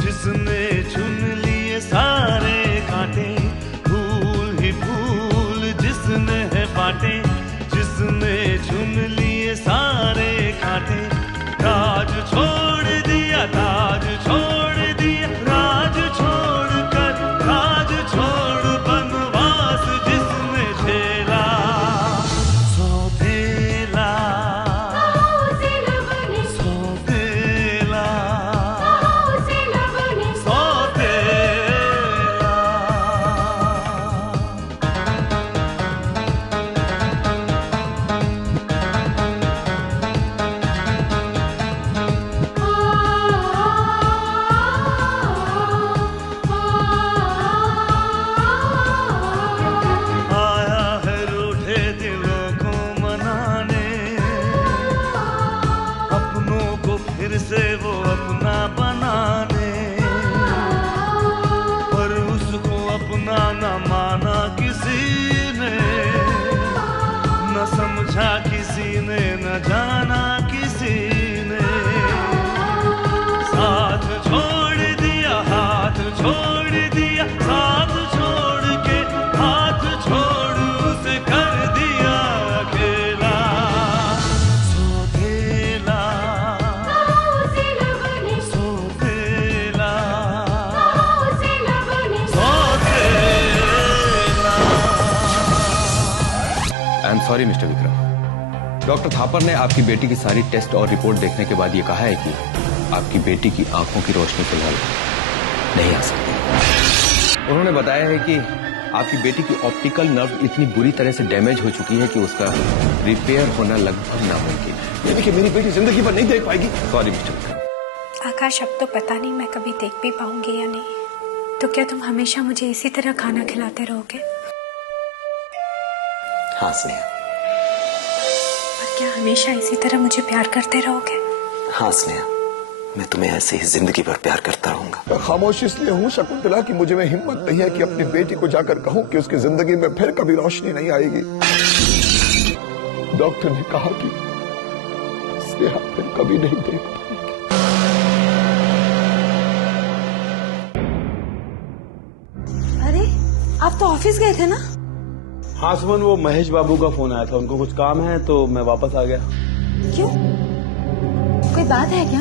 जिसने चुन लिए सारे कांटे, फूल ही फूल जिसने है बांटे, जिसने चुन लिए सारे कांटे। राज छोड़ दिया, ताज छोड़ दिया, राज छोड़ कर राज छोड़ बनवास जिसने झेला। सौतेला से वो अपना बनाने, पर उसको अपना न माना किसी ने, न समझा किसी ने, न जाना किसी ने। साथ छोड़ दिया, हाथ छोड़ दिया, साथ छोड़ के हाथ छोड़ उसे कर दिया अकेला। Sorry mister Vikram, doctor Thapar ने आपकी बेटी की सारी टेस्ट और रिपोर्ट देखने के बाद ये कहा है कि आपकी बेटी की आंखों की रोशनी फिलहाल नहीं आ सकती। उन्होंने बताया है कि आपकी बेटी की ऑप्टिकल नर्व इतनी बुरी तरह से डैमेज हो चुकी है कि उसका रिपेयर होना लगभग नामुमकिन है। यानी कि मेरी बेटी जिंदगी भर नहीं देख पाएगी। Sorry mister Vikram. आकाश, अब तो पता नहीं मैं कभी देख भी पाऊंगी या नहीं। तो क्या तुम हमेशा मुझे इसी तरह खाना खिलाते रहोगे? हाँ स्नेहा। और क्या हमेशा इसी तरह मुझे प्यार करते रहोगे? हाँ स्नेहा, मैं तुम्हें ऐसे ही जिंदगी भर प्यार करता रहूंगा। मैं खामोश इसलिए हूँ शकुंतला कि मुझे में हिम्मत नहीं है कि अपनी बेटी को जाकर कहूँ कि उसकी जिंदगी में फिर कभी रोशनी नहीं आएगी। डॉक्टर ने कहा कि स्नेहा फिर कभी नहीं देख पाएगी। अरे, आप तो ऑफिस गए थे ना? हाँ सुमन, वो महेश बाबू का फोन आया था, उनको कुछ काम है तो मैं वापस आ गया। क्यों? कोई बात है क्या?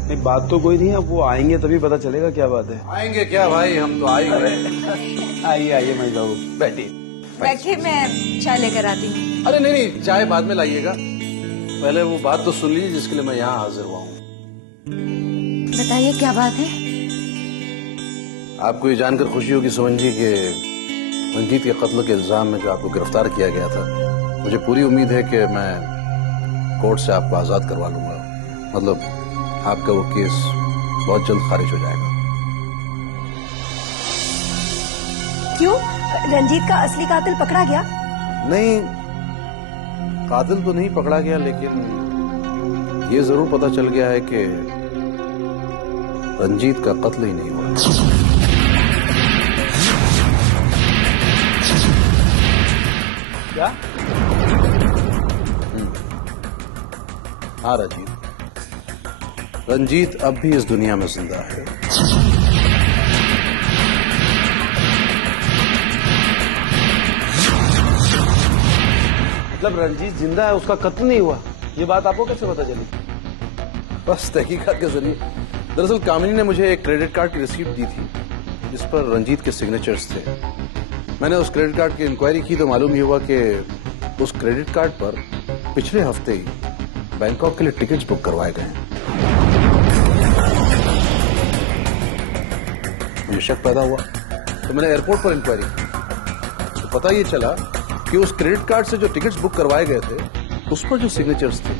नहीं, बात तो कोई नहीं है, अब वो आएंगे तभी पता चलेगा क्या बात है। आएंगे क्या भाई, हम तो आएंगे। आइए आइए महेश बाबू, बैठिए। बैठिए, मैं चाय लेकर आती हूँ। अरे नहीं नहीं, चाय बाद में लाइएगा, पहले वो बात तो सुन लीजिए जिसके लिए मैं यहाँ हाजिर हुआ हूँ। बताइए क्या बात है? आपको ये जानकर खुशी होगी सुमन जी के रंजीत के कत्ल के इल्जाम में जो आपको गिरफ्तार किया गया था, मुझे पूरी उम्मीद है कि मैं कोर्ट से आपको आजाद करवा लूंगा। मतलब आपका वो केस बहुत जल्द खारिज हो जाएगा। क्यों? रंजीत का असली कातिल पकड़ा गया? नहीं, कातिल तो नहीं पकड़ा गया, लेकिन ये जरूर पता चल गया है कि रंजीत का कत्ल ही नहीं हुआ। क्या? हाँ रंजीत, रंजीत अब भी इस दुनिया में जिंदा है। मतलब रंजीत जिंदा है, उसका कत्ल नहीं हुआ, ये बात आपको कैसे पता चली? बस तहकीकात के जरिए। दरअसल कामिनी ने मुझे एक क्रेडिट कार्ड की रिसीप्ट दी थी जिस पर रंजीत के सिग्नेचर्स थे। मैंने उस क्रेडिट कार्ड की इंक्वायरी की तो मालूम ही हुआ कि उस क्रेडिट कार्ड पर पिछले हफ्ते ही बैंकॉक के लिए टिकट्स बुक करवाए गए हैं। मुझे शक पैदा हुआ तो मैंने एयरपोर्ट पर इंक्वायरी की तो पता ये चला कि उस क्रेडिट कार्ड से जो टिकट्स बुक करवाए गए थे उस पर जो सिग्नेचर्स थे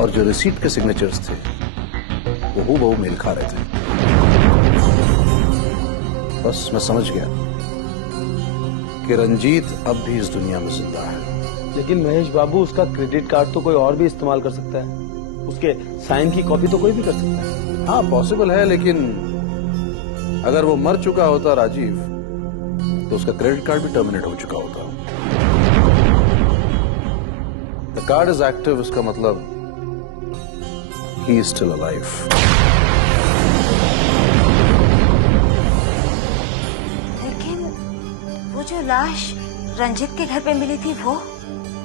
और जो रिसीट के सिग्नेचर्स थे वो हूबहू मेल खा रहे थे। बस मैं समझ गया कि रंजीत अब भी इस दुनिया में जिंदा है। लेकिन महेश बाबू, उसका क्रेडिट कार्ड तो कोई और भी इस्तेमाल कर सकता है, उसके साइन की कॉपी तो कोई भी कर सकता है। हाँ, पॉसिबल है, लेकिन अगर वो मर चुका होता राजीव, तो उसका क्रेडिट कार्ड भी टर्मिनेट हो चुका होता। द कार्ड इज एक्टिव, इसका मतलब ही इज स्टिल अलाइव। लेकिन वो जो लाश रंजीत के घर पे मिली थी वो?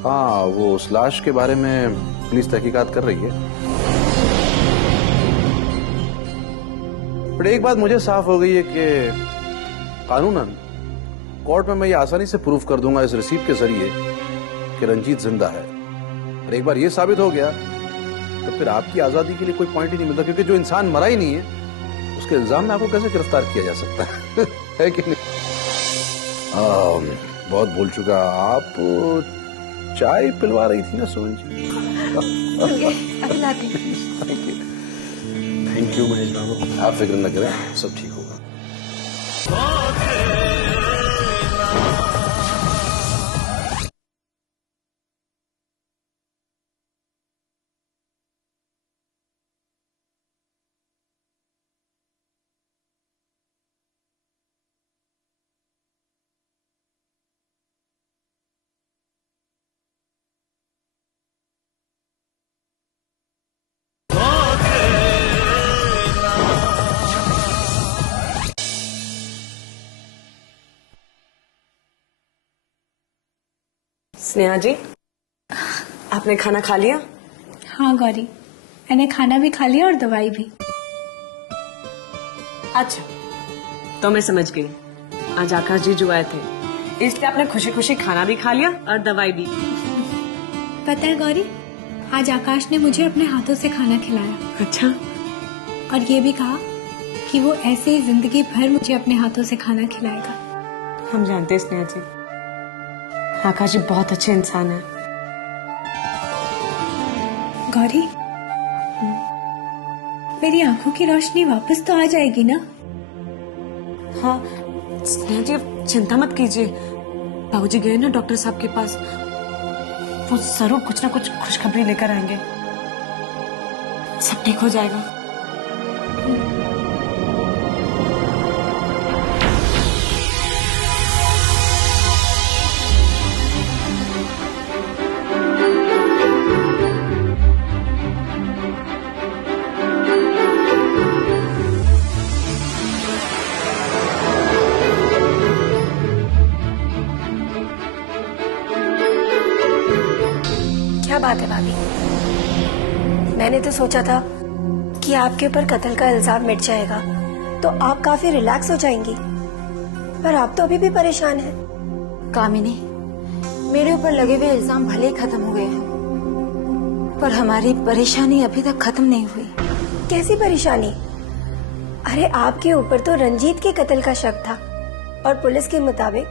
हाँ, वो उस लाश के बारे में पुलिस तहकीकात कर रही है। बट एक बात मुझे साफ हो गई है कि कानूनन कोर्ट में मैं ये आसानी से प्रूफ कर दूंगा इस रिसीप्ट के जरिए कि रंजीत जिंदा है। और एक बार ये साबित हो गया तो फिर आपकी आजादी के लिए कोई पॉइंट ही नहीं मिलता, क्योंकि जो इंसान मरा ही नहीं है उसके इल्जाम में आपको कैसे गिरफ्तार किया जा सकता है कि नहीं? बहुत भूल चुका। आप चाय पिलवा रही थी ना सोहन जी? अभी लाती हूँ। थैंक यू महेश बाबू। आप फिक्र न करें, सब ठीक होगा। स्नेहा जी, आपने खाना खा लिया? हाँ गौरी, मैंने खाना भी खा लिया और दवाई भी। अच्छा, तो मैं समझ गई। आज आकाश जी जो आए थे, इसलिए आपने खुशी खुशी खाना भी खा लिया और दवाई भी। पता है गौरी, आज आकाश ने मुझे अपने हाथों से खाना खिलाया। अच्छा। और ये भी कहा कि वो ऐसे ही जिंदगी भर मुझे अपने हाथों से खाना खिलाएगा। हम जानते हैं स्नेहा जी, आकाश जी बहुत अच्छे इंसान हैं। गौरी, मेरी आंखों की रोशनी वापस तो आ जाएगी ना? हाँ स्नेहा जी, आप चिंता मत कीजिए। बाबूजी गए ना डॉक्टर साहब के पास, वो जरूर कुछ ना कुछ खुशखबरी लेकर आएंगे। सब ठीक हो जाएगा। क्या बात है भाभी? मैंने तो सोचा था कि आपके ऊपर कत्ल का इल्जाम मिट जाएगा तो आप काफी रिलैक्स हो जाएंगी, पर आप तो अभी भी परेशान हैं। कामिनी, मेरे ऊपर लगे हुए इल्जाम भले ही खत्म हो गए हैं, पर हमारी परेशानी अभी तक खत्म नहीं हुई। कैसी परेशानी? अरे आपके ऊपर तो रंजीत के कत्ल का शक था और पुलिस के मुताबिक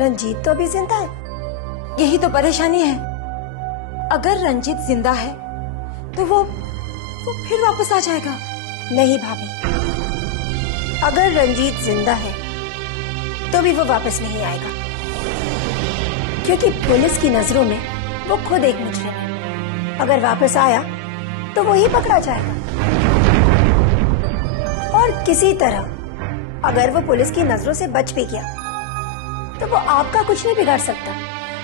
रंजीत तो अभी जिंदा है। यही तो परेशानी है। अगर रंजीत जिंदा है तो वो फिर वापस आ जाएगा। नहीं भाभी, अगर रंजीत जिंदा है तो भी वो वापस नहीं आएगा, क्योंकि पुलिस की नजरों में वो खुद एक मुजरिम है। अगर वापस आया तो वो ही पकड़ा जाएगा, और किसी तरह अगर वो पुलिस की नजरों से बच भी गया तो वो आपका कुछ नहीं बिगाड़ सकता,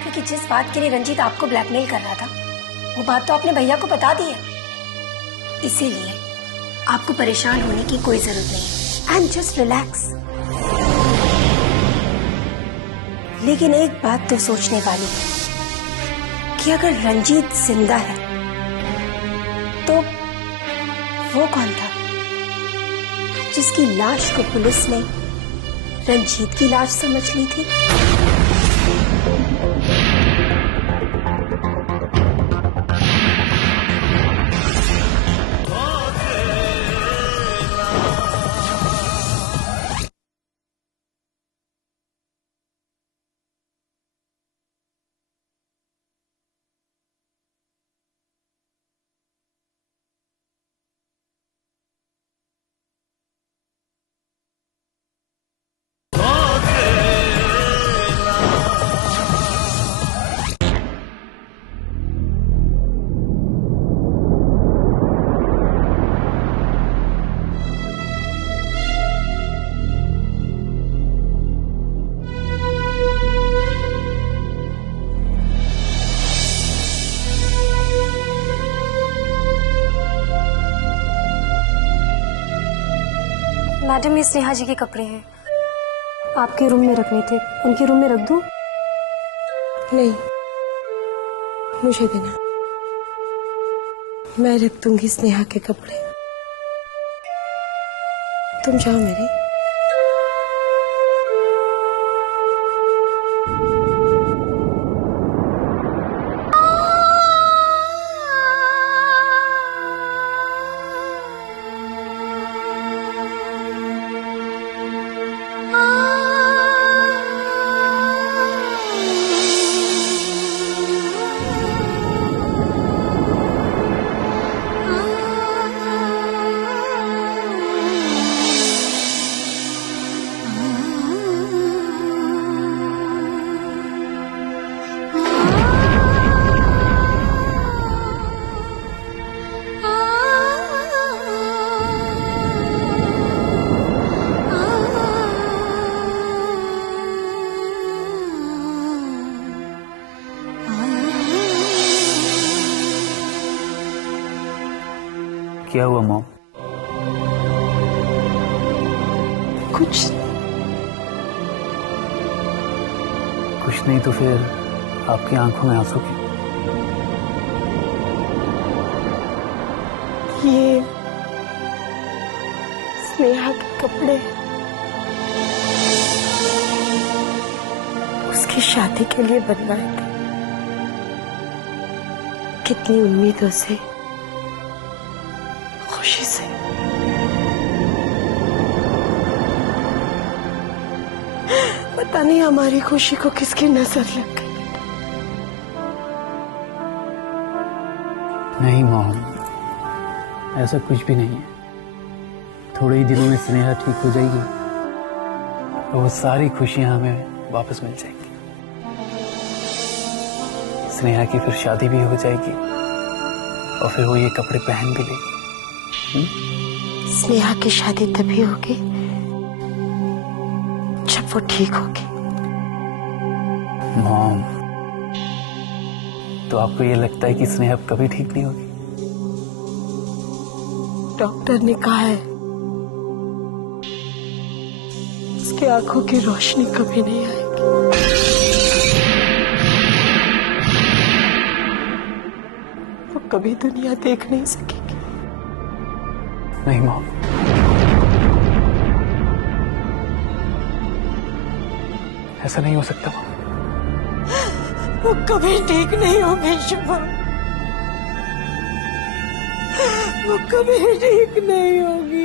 क्योंकि जिस बात के लिए रंजीत आपको ब्लैकमेल कर रहा था वो बात तो आपने भैया को बता दी है। इसीलिए आपको परेशान होने की कोई जरूरत नहीं। And just relax. लेकिन एक बात तो सोचने वाली है कि अगर रंजीत जिंदा है तो वो कौन था जिसकी लाश को पुलिस ने रंजीत की लाश समझ ली थी? मैडम, ये स्नेहा जी के कपड़े हैं, आपके रूम में रखने थे, उनके रूम में रख दूं? नहीं, मुझे देना, मैं रख दूंगी स्नेहा के कपड़े। तुम जाओ मेरी। क्या हुआ मॉम? कुछ नहीं तो फिर आपकी आंखों में आंसू क्यों? ये स्नेहा के कपड़े उसकी शादी के लिए बनवाए थे। कितनी उम्मीदों से, खुशी से। पता नहीं हमारी खुशी को किसकी नजर लग गई। नहीं मॉम, ऐसा कुछ भी नहीं है। थोड़े ही दिनों में स्नेहा ठीक हो जाएगी और वो सारी खुशियां हमें वापस मिल जाएंगी। स्नेहा की फिर शादी भी हो जाएगी और फिर वो ये कपड़े पहन भी लेगी। स्नेहा की शादी तभी होगी जब वो ठीक होगी। मॉम, तो आपको ये लगता है कि स्नेहा कभी ठीक नहीं होगी? डॉक्टर ने कहा है उसकी आंखों की रोशनी कभी नहीं आएगी। वो कभी दुनिया देख नहीं सकेगी। नहीं मॉम, ऐसा नहीं हो सकता मॉम। वो कभी ठीक नहीं होगी शुभम, वो कभी ठीक नहीं होगी।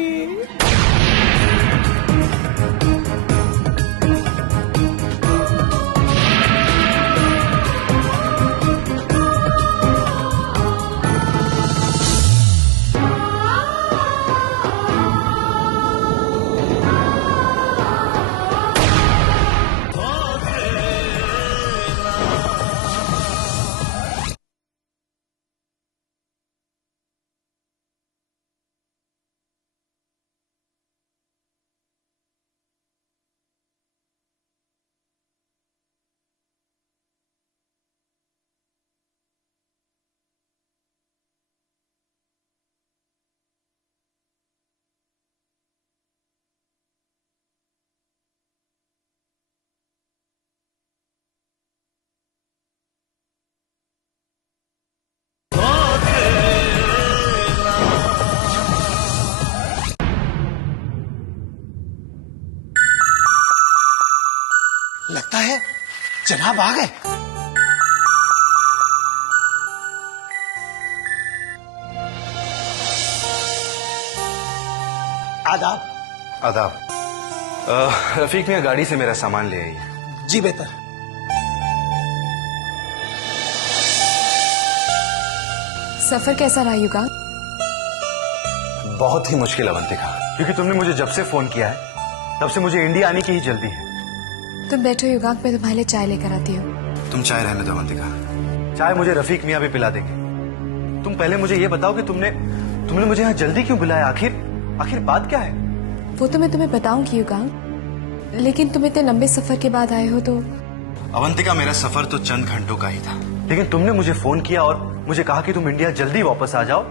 लगता है जनाब आ गए। आदाब। आदाब। रफीक मियां गाड़ी से मेरा सामान ले आई। जी बेहतर। सफर कैसा रहा युगा? बहुत ही मुश्किल अवंतिका, क्योंकि तुमने मुझे जब से फोन किया है तब से मुझे इंडिया आने की ही जल्दी है। तुम बैठो युगांक, मैं तुम्हारे लिए चाय लेकर आती हूँ। तुम चाय रहने दो अवंतिका, चाय मुझे रफीक मियां भी पिला देंगे। तुम पहले मुझे ये बताओ कि तुमने मुझे यहाँ जल्दी क्यों बुलाया? आखिर बात क्या है? वो तो मैं तुम्हें बताऊंगी युगांक, लेकिन तुम इतने लंबे सफर के बाद आए हो तो। अवंतिका, मेरा सफर तो चंद घंटों का ही था, लेकिन तुमने मुझे फोन किया और मुझे कहा कि तुम इंडिया जल्दी वापस आ जाओ।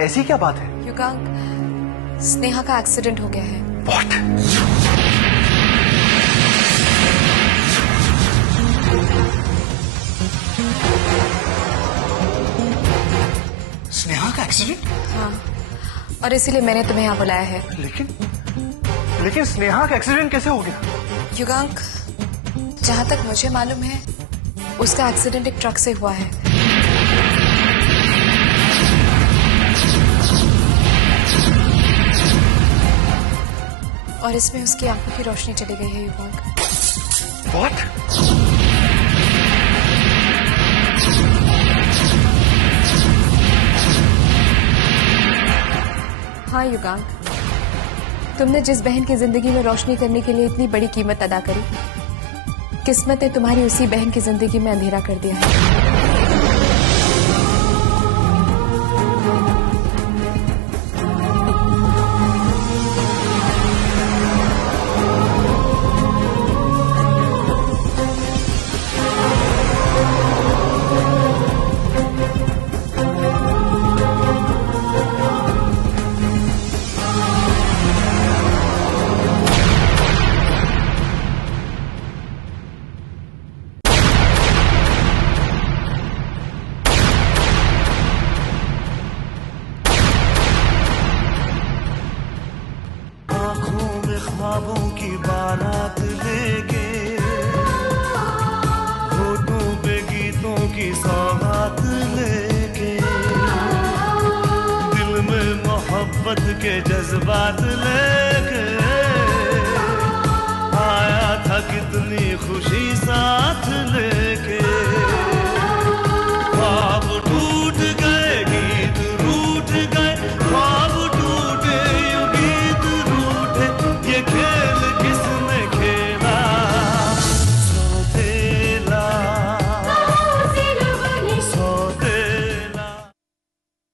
ऐसी क्या बात है? युगांक, स्नेहा का एक्सीडेंट हो गया है, What? स्नेहा का एक्सीडेंट? हाँ, और इसीलिए मैंने तुम्हें यहाँ बुलाया है। लेकिन स्नेहा का एक्सीडेंट कैसे हो गया? युगांक, जहाँ तक मुझे मालूम है उसका एक्सीडेंट एक ट्रक से हुआ है। और इसमें उसकी आंखों की रोशनी चली गई है युगांक। What? हाँ युगांक, तुमने जिस बहन की जिंदगी में रोशनी करने के लिए इतनी बड़ी कीमत अदा करी, किस्मत ने तुम्हारी उसी बहन की जिंदगी में अंधेरा कर दिया है। ख्वाबों की बारात लेके, होठों पे गीतों की सौगात लेके, दिल में मोहब्बत के जज्बात ले